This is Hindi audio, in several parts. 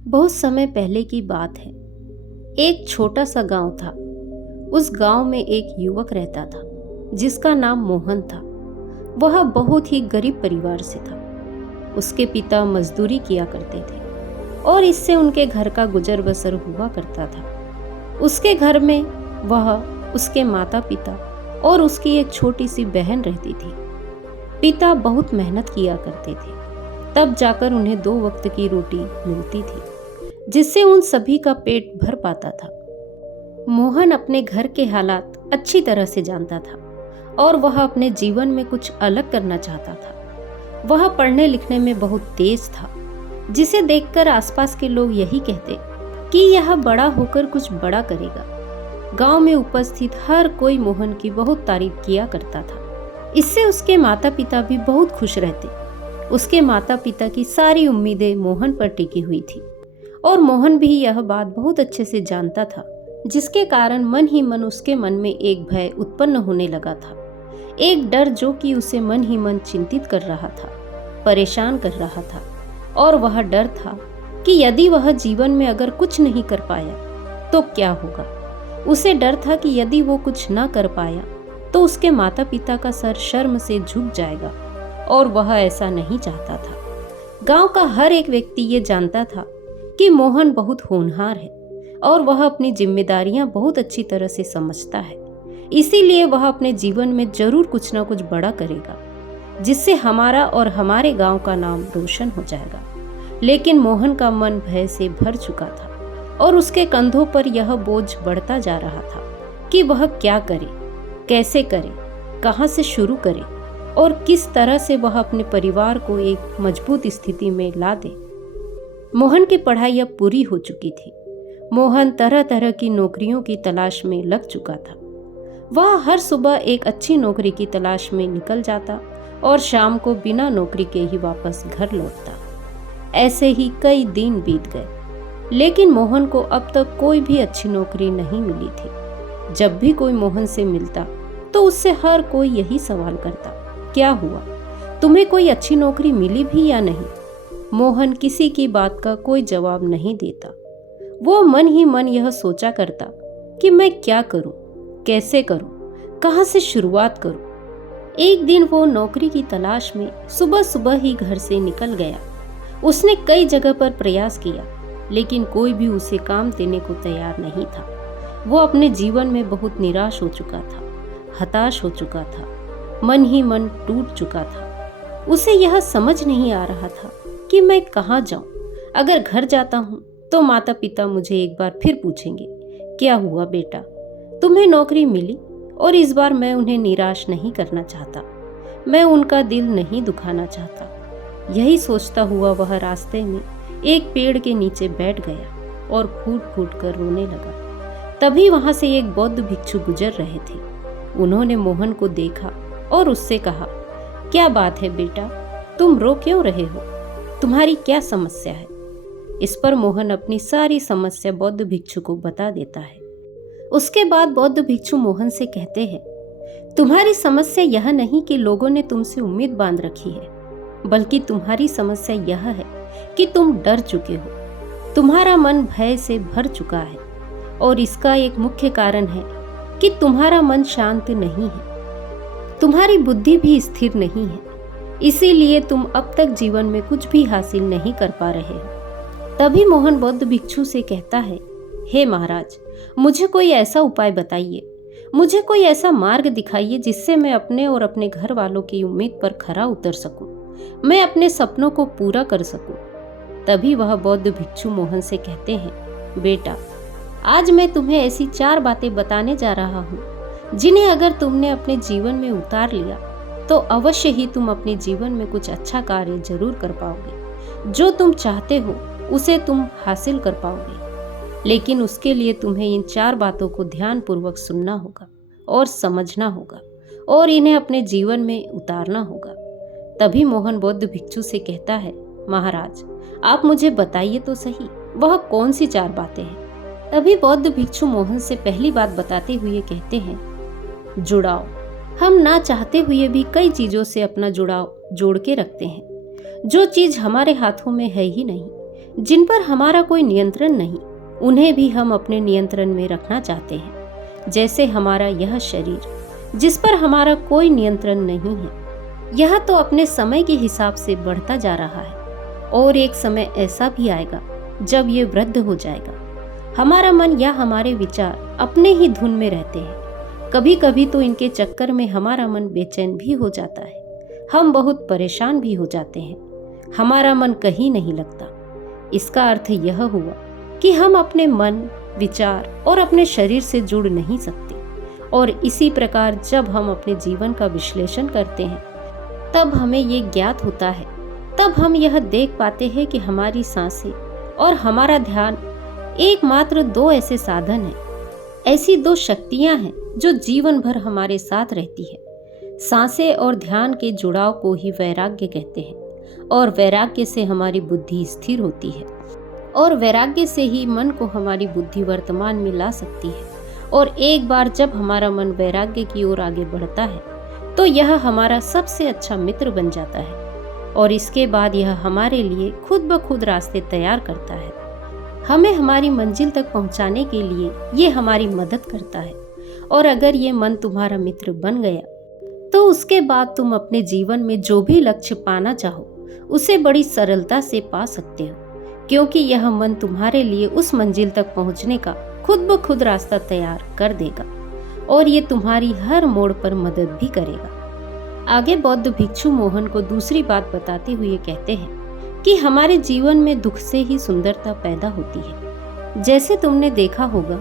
बहुत समय पहले की बात है। एक छोटा सा गांव था। उस गांव में एक युवक रहता था जिसका नाम मोहन था। वह बहुत ही गरीब परिवार से था। उसके पिता मजदूरी किया करते थे और इससे उनके घर का गुजर बसर हुआ करता था। उसके घर में वह, उसके माता पिता और उसकी एक छोटी सी बहन रहती थी। पिता बहुत मेहनत किया करते थे, तब जाकर उन्हें 2 वक्त की रोटी मिलती थी, जिससे उन सभी का पेट भर पाता था। मोहन अपने घर के हालात अच्छी तरह से जानता था और वह अपने जीवन में कुछ अलग करना चाहता था। वह पढ़ने लिखने में बहुत तेज था, जिसे देखकर आसपास के लोग यही कहते कि यह बड़ा होकर कुछ बड़ा करेगा। गांव में उपस्थित हर कोई मोहन की बहुत तारीफ किया करता था। इससे उसके माता पिता भी बहुत खुश रहते। उसके माता पिता की सारी उम्मीदें मोहन पर टिकी हुई थी और मोहन भी यह बात बहुत अच्छे से जानता था, जिसके कारण मन ही मन उसके मन में एक भय उत्पन्न होने लगा था। एक डर जो कि उसे मन ही मन चिंतित कर रहा था, परेशान कर रहा था। और वह डर था कि यदि वह जीवन में अगर कुछ नहीं कर पाया तो क्या होगा। उसे डर था कि यदि वो कुछ ना कर पाया तो उसके माता पिता का सर शर्म से झुक जाएगा, और वह ऐसा नहीं चाहता था। गांव का हर एक व्यक्ति ये जानता था कि मोहन बहुत होनहार है और वह अपनी जिम्मेदारियां बहुत अच्छी तरह से समझता है। इसीलिए वह अपने जीवन में जरूर कुछ ना कुछ बड़ा करेगा, जिससे हमारा और हमारे गांव का नाम रोशन हो जाएगा। लेकिन मोहन का मन भय से भर चुका था और उसके कंधों पर यह बोझ बढ़ता जा रहा था कि वह क्या करे, कैसे करे, कहां से शुरू करे और किस तरह से वह अपने परिवार को एक मजबूत स्थिति में ला दे। मोहन की पढ़ाई अब पूरी हो चुकी थी। मोहन तरह तरह की नौकरियों की तलाश में लग चुका था। वह हर सुबह एक अच्छी नौकरी की तलाश में निकल जाता और शाम को बिना नौकरी के ही वापस घर लौटता। ऐसे ही कई दिन बीत गए, लेकिन मोहन को अब तक कोई भी अच्छी नौकरी नहीं मिली थी। जब भी कोई मोहन से मिलता तो उससे हर कोई यही सवाल करता, क्या हुआ, तुम्हें कोई अच्छी नौकरी मिली भी या नहीं। मोहन किसी की बात का कोई जवाब नहीं देता। वो मन ही मन यह सोचा करता कि मैं क्या करूं, कैसे करूं, कहां से शुरुआत करूं। एक दिन वो नौकरी की तलाश में सुबह सुबह ही घर से निकल गया। उसने कई जगह पर प्रयास किया, लेकिन कोई भी उसे काम देने को तैयार नहीं था। वो अपने जीवन में बहुत निराश हो चुका था, हताश हो चुका था, मन ही मन टूट चुका था। उसे यह समझ नहीं आ रहा था कि मैं कहाँ जाऊं। अगर घर जाता हूं तो माता पिता मुझे एक बार फिर पूछेंगे, क्या हुआ बेटा, तुम्हें नौकरी मिली। और इस बार मैं उन्हें निराश नहीं करना चाहता, मैं उनका दिल नहीं दुखाना चाहता। यही सोचता हुआ वह रास्ते में एक पेड़ के नीचे बैठ गया और फूट फूट कर रोने लगा। तभी वहां से एक बौद्ध भिक्षु गुजर रहे थे। उन्होंने मोहन को देखा और उससे कहा, क्या बात है बेटा, तुम रो क्यों रहे हो, तुम्हारी क्या समस्या है। इस पर मोहन अपनी सारी समस्या बौद्ध भिक्षु को बता देता है। उसके बाद बौद्ध भिक्षु मोहन से कहते हैं, तुम्हारी समस्या यह नहीं कि लोगों ने तुमसे उम्मीद बांध रखी है, बल्कि तुम्हारी समस्या यह है कि तुम डर चुके हो। तुम्हारा मन भय से भर चुका है और इसका एक मुख्य कारण है कि तुम्हारा मन शांत नहीं है, तुम्हारी बुद्धि भी स्थिर नहीं है। इसीलिए तुम अब तक जीवन में कुछ भी हासिल नहीं कर पा रहे हो। तभी मोहन बौद्ध भिक्षु से कहता है, हे महाराज, मुझे कोई ऐसा उपाय बताइए, मुझे कोई ऐसा मार्ग दिखाइए जिससे मैं अपने और अपने घर वालों की उम्मीद पर खरा उतर सकूं, मैं अपने सपनों को पूरा कर सकूं। तभी वह बौद्ध भिक्षु मोहन से कहते हैं, बेटा, आज मैं तुम्हें ऐसी 4 बातें बताने जा रहा हूं जिन्हें अगर तुमने अपने जीवन में उतार लिया तो अवश्य ही तुम अपने जीवन में कुछ अच्छा कार्य जरूर कर पाओगे। जो तुम चाहते हो उसे तुम हासिल कर पाओगे। लेकिन उसके लिए तुम्हें इन 4 बातों को ध्यानपूर्वक सुनना होगा और समझना होगा और इन्हें अपने जीवन में उतारना होगा। तभी मोहन बौद्ध भिक्षु से कहता है, महाराज, आप मुझे बताइए तो सही, वह कौन सी 4 बातें हैं। तभी बौद्ध भिक्षु मोहन से पहली बात बताते हुए कहते हैं, जुड़ाव। हम ना चाहते हुए भी कई चीजों से अपना जुड़ाव जोड़ के रखते हैं, जो चीज हमारे हाथों में है ही नहीं, जिन पर हमारा कोई नियंत्रण नहीं, उन्हें भी हम अपने नियंत्रण में रखना चाहते हैं। जैसे हमारा यह शरीर, जिस पर हमारा कोई नियंत्रण नहीं है, यह तो अपने समय के हिसाब से बढ़ता जा रहा है और एक समय ऐसा भी आएगा जब ये वृद्ध हो जाएगा। हमारा मन या हमारे विचार अपने ही धुन में रहते हैं। कभी कभी तो इनके चक्कर में हमारा मन बेचैन भी हो जाता है, हम बहुत परेशान भी हो जाते हैं, हमारा मन कहीं नहीं लगता। इसका अर्थ यह हुआ कि हम अपने मन, विचार और अपने शरीर से जुड़ नहीं सकते। और इसी प्रकार जब हम अपने जीवन का विश्लेषण करते हैं, तब हमें ये ज्ञात होता है, तब हम यह देख पाते हैं कि हमारी सांसें और हमारा ध्यान एकमात्र दो ऐसे साधन हैं, ऐसी दो शक्तियां हैं जो जीवन भर हमारे साथ रहती है। सांसें और ध्यान के जुड़ाव को ही वैराग्य कहते हैं और वैराग्य से हमारी बुद्धि स्थिर होती है और वैराग्य से ही मन को हमारी बुद्धि वर्तमान में ला सकती है। और एक बार जब हमारा मन वैराग्य की ओर आगे बढ़ता है तो यह हमारा सबसे अच्छा मित्र बन जाता है और इसके बाद यह हमारे लिए खुद ब खुद रास्ते तैयार करता है। हमें हमारी मंजिल तक पहुंचाने के लिए ये हमारी मदद करता है। और अगर ये मन तुम्हारा मित्र बन गया तो उसके बाद तुम अपने जीवन में जो भी लक्ष्य पाना चाहो उसे बड़ी सरलता से पा सकते हो, क्योंकि यह मन तुम्हारे लिए उस मंजिल तक पहुंचने का खुद ब खुद रास्ता तैयार कर देगा और ये तुम्हारी हर मोड़ पर मदद भी करेगा। आगे बौद्ध भिक्षु मोहन को दूसरी बात बताते हुए कहते हैं कि हमारे जीवन में दुख से ही सुंदरता पैदा होती है। जैसे तुमने देखा होगा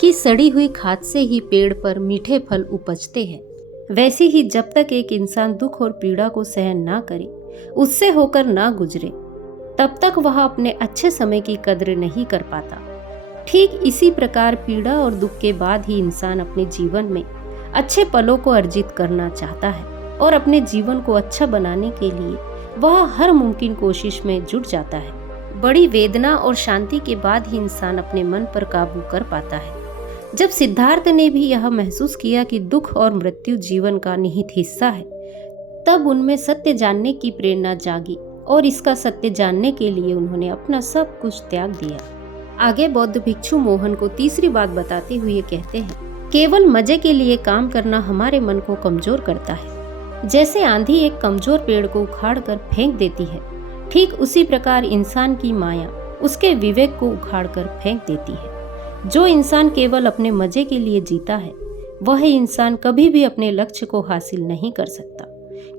कि सड़ी हुई खाद से ही पेड़ पर मीठे फल उपजते हैं, वैसे ही जब तक एक इंसान दुख और पीड़ा को सहन ना करे, उससे होकर ना गुजरे, तब तक वह अपने अच्छे समय की कद्र नहीं कर पाता। ठीक इसी प्रकार पीड़ा और दुख के बाद ही इंसान अपने जीवन में अच्छे पलों को अर्जित करना चाहता है और अपने जीवन को अच्छा बनाने के लिए वह हर मुमकिन कोशिश में जुट जाता है। बड़ी वेदना और शांति के बाद ही इंसान अपने मन पर काबू कर पाता है। जब सिद्धार्थ ने भी यह महसूस किया कि दुख और मृत्यु जीवन का निहित हिस्सा है, तब उनमें सत्य जानने की प्रेरणा जागी और इसका सत्य जानने के लिए उन्होंने अपना सब कुछ त्याग दिया। आगे बौद्ध भिक्षु मोहन को तीसरी बात बताते हुए कहते हैं, केवल मजे के लिए काम करना हमारे मन को कमजोर करता है। जैसे आंधी एक कमजोर पेड़ को उखाड़कर फेंक देती है, ठीक उसी प्रकार इंसान की माया उसके विवेक को उखाड़कर फेंक देती है। जो इंसान केवल अपने मजे के लिए जीता है, वह इंसान कभी भी अपने लक्ष्य को हासिल नहीं कर सकता,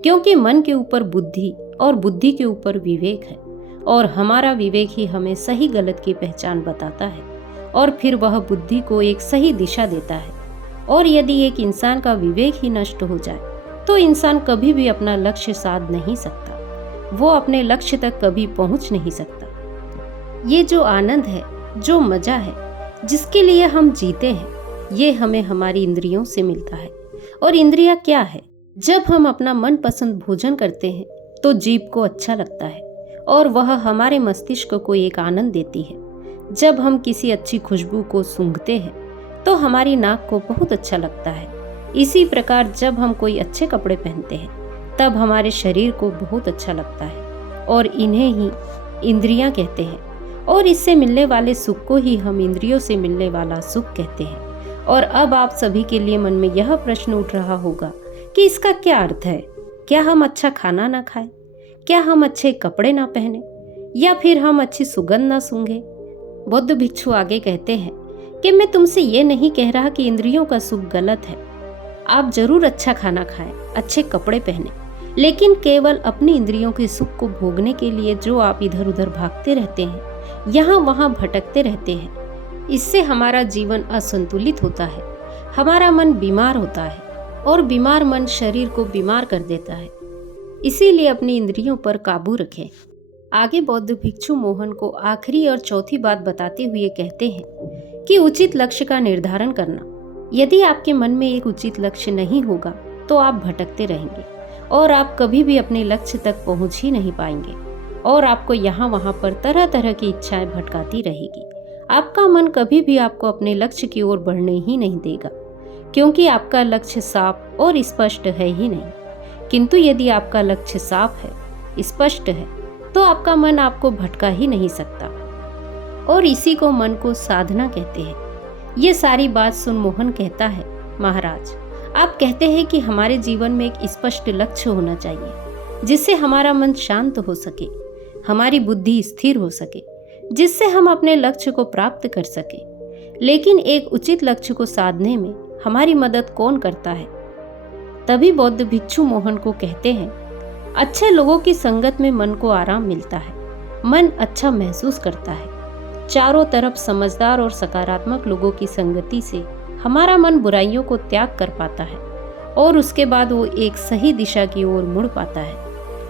क्योंकि मन के ऊपर बुद्धि और बुद्धि के ऊपर विवेक है और हमारा विवेक ही हमें सही गलत की पहचान बताता है और फिर वह बुद्धि को एक सही दिशा देता है। और यदि एक इंसान का विवेक ही नष्ट हो जाए तो इंसान कभी भी अपना लक्ष्य साध नहीं सकता, वो अपने लक्ष्य तक कभी पहुंच नहीं सकता। ये जो आनंद है, जो मजा है, जिसके लिए हम जीते हैं, ये हमें हमारी इंद्रियों से मिलता है। और इंद्रियां क्या है? जब हम अपना मनपसंद भोजन करते हैं तो जीभ को अच्छा लगता है और वह हमारे मस्तिष्क को एक आनंद देती है। जब हम किसी अच्छी खुशबू को सूंघते हैं तो हमारी नाक को बहुत अच्छा लगता है। इसी प्रकार जब हम कोई अच्छे कपड़े पहनते हैं तब हमारे शरीर को बहुत अच्छा लगता है और इन्हें ही इंद्रियां कहते हैं। और इससे मिलने वाले सुख को ही हम इंद्रियों से मिलने वाला सुख कहते हैं। और अब आप सभी के लिए मन में यह प्रश्न उठ रहा होगा कि इसका क्या अर्थ है? क्या हम अच्छा खाना ना खाएं? क्या हम अच्छे कपड़े ना पहने? या फिर हम अच्छी सुगंध ना सूंघे? बौद्ध भिक्षु आगे कहते हैं कि मैं तुमसे ये नहीं कह रहा कि इंद्रियों का सुख गलत है। आप जरूर अच्छा खाना खाएं, अच्छे कपड़े पहने, लेकिन केवल अपनी इंद्रियों के सुख को भोगने के लिए जो आप इधर उधर भागते रहते हैं, यहाँ वहाँ भटकते रहते हैं, इससे हमारा जीवन असंतुलित होता है, हमारा मन बीमार होता है और बीमार मन शरीर को बीमार कर देता है। इसीलिए अपनी इंद्रियों पर काबू रखें। आगे बौद्ध भिक्षु मोहन को आखिरी और चौथी बात बताते हुए कहते हैं कि उचित लक्ष्य का निर्धारण करना। यदि आपके मन में एक उचित लक्ष्य नहीं होगा तो आप भटकते रहेंगे और आप कभी भी अपने लक्ष्य तक पहुंच ही नहीं पाएंगे और आपको यहाँ वहाँ पर तरह तरह की इच्छाएं भटकाती रहेगी। आपका मन कभी भी आपको अपने लक्ष्य की ओर बढ़ने ही नहीं देगा, क्योंकि आपका लक्ष्य साफ और स्पष्ट है ही नहीं। किंतु यदि आपका लक्ष्य साफ है, स्पष्ट है, तो आपका मन आपको भटका ही नहीं सकता। और इसी को मन को साधना कहते हैं। ये सारी बात सुन मोहन कहता है, महाराज, आप कहते हैं कि हमारे जीवन में एक स्पष्ट लक्ष्य होना चाहिए जिससे हमारा मन शांत हो सके, हमारी बुद्धि स्थिर हो सके, जिससे हम अपने लक्ष्य को प्राप्त कर सके। लेकिन एक उचित लक्ष्य को साधने में हमारी मदद कौन करता है? तभी बौद्ध भिक्षु मोहन को कहते हैं, अच्छे लोगों की संगत में मन को आराम मिलता है, मन अच्छा महसूस करता है। चारों तरफ समझदार और सकारात्मक लोगों की संगति से हमारा मन बुराइयों को त्याग कर पाता है और उसके बाद वो एक सही दिशा की ओर मुड़ पाता है।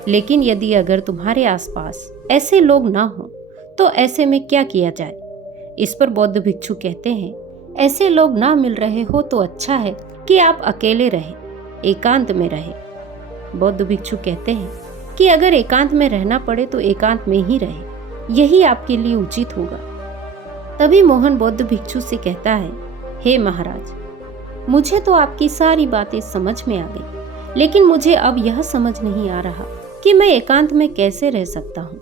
लेकिन यदि अगर तुम्हारे आसपास ऐसे लोग ना हो तो ऐसे में क्या किया जाए? इस पर बौद्ध भिक्षु कहते हैं, ऐसे लोग ना मिल रहे हो तो अच्छा है कि आप अकेले रहे, एकांत में रहे। बौद्ध भिक्षु कहते हैं कि अगर एकांत में रहना पड़े तो एकांत में ही रहे, यही आपके लिए उचित होगा। तभी मोहन बौद्ध भिक्षु से कहता है, हे महाराज, मुझे तो आपकी सारी बातें समझ में आ गई, लेकिन मुझे अब यह समझ नहीं आ रहा कि मैं एकांत में कैसे रह सकता हूँ।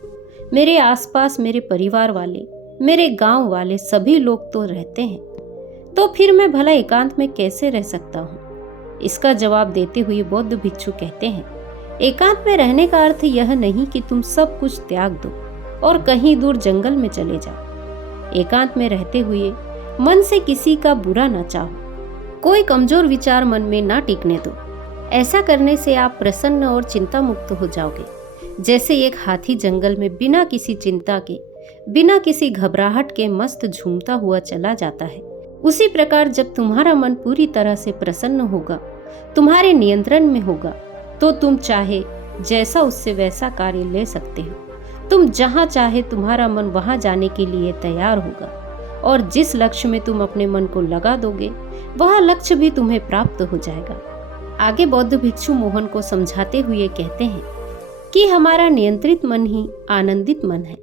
मेरे आसपास मेरे परिवार वाले, मेरे गांव वाले सभी लोग तो रहते हैं, तो फिर मैं भला एकांत में कैसे रह सकता हूँ? इसका जवाब देते हुए बौद्ध भिक्षु कहते हैं, एकांत में रहने का अर्थ यह नहीं कि तुम सब कुछ त्याग दो और कहीं दूर जंगल में चले जाओ। एकांत में रहते हुए मन से किसी का बुरा ना चाहो, कोई कमजोर विचार मन में ना टिकने दो। ऐसा करने से आप प्रसन्न और चिंता मुक्त हो जाओगे। जैसे एक हाथी जंगल में बिना किसी चिंता के, बिना किसी घबराहट के मस्त झूमता हुआ चला जाता है, उसी प्रकार जब तुम्हारा मन पूरी तरह से प्रसन्न होगा, तुम्हारे नियंत्रण में होगा, तो तुम चाहे जैसा उससे वैसा कार्य ले सकते हो। तुम जहां चाहे तुम्हारा मन वहां जाने के लिए तैयार होगा और जिस लक्ष्य में तुम अपने मन को लगा दोगे वह लक्ष्य भी तुम्हें प्राप्त हो जाएगा। आगे बौद्ध भिक्षु मोहन को समझाते हुए कहते हैं कि हमारा नियंत्रित मन ही आनंदित मन है।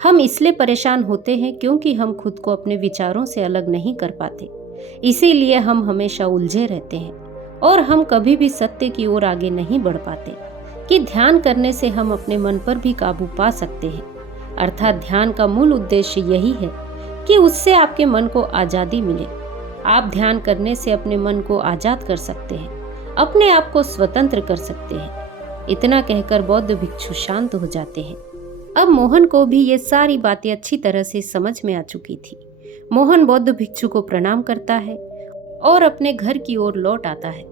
हम इसलिए परेशान होते हैं क्योंकि हम खुद को अपने विचारों से अलग नहीं कर पाते, इसीलिए हम हमेशा उलझे रहते हैं और हम कभी भी सत्य की ओर आगे नहीं बढ़ पाते। कि ध्यान करने से हम अपने मन पर भी काबू पा सकते हैं। अर्थात ध्यान का मूल उद्देश्य यही है कि उससे आपके मन को आज़ादी मिले। आप ध्यान करने से अपने मन को आज़ाद कर सकते हैं, अपने आप को स्वतंत्र कर सकते हैं। इतना कहकर बौद्ध भिक्षु शांत हो जाते हैं। अब मोहन को भी ये सारी बातें अच्छी तरह से समझ में आ चुकी थी। मोहन बौद्ध भिक्षु को प्रणाम करता है और अपने घर की ओर लौट आता है।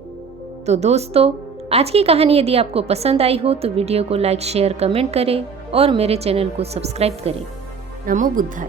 तो दोस्तों, आज की कहानी यदि आपको पसंद आई हो तो वीडियो को लाइक, शेयर, कमेंट करें और मेरे चैनल को सब्सक्राइब करें। नमो बुद्धाय।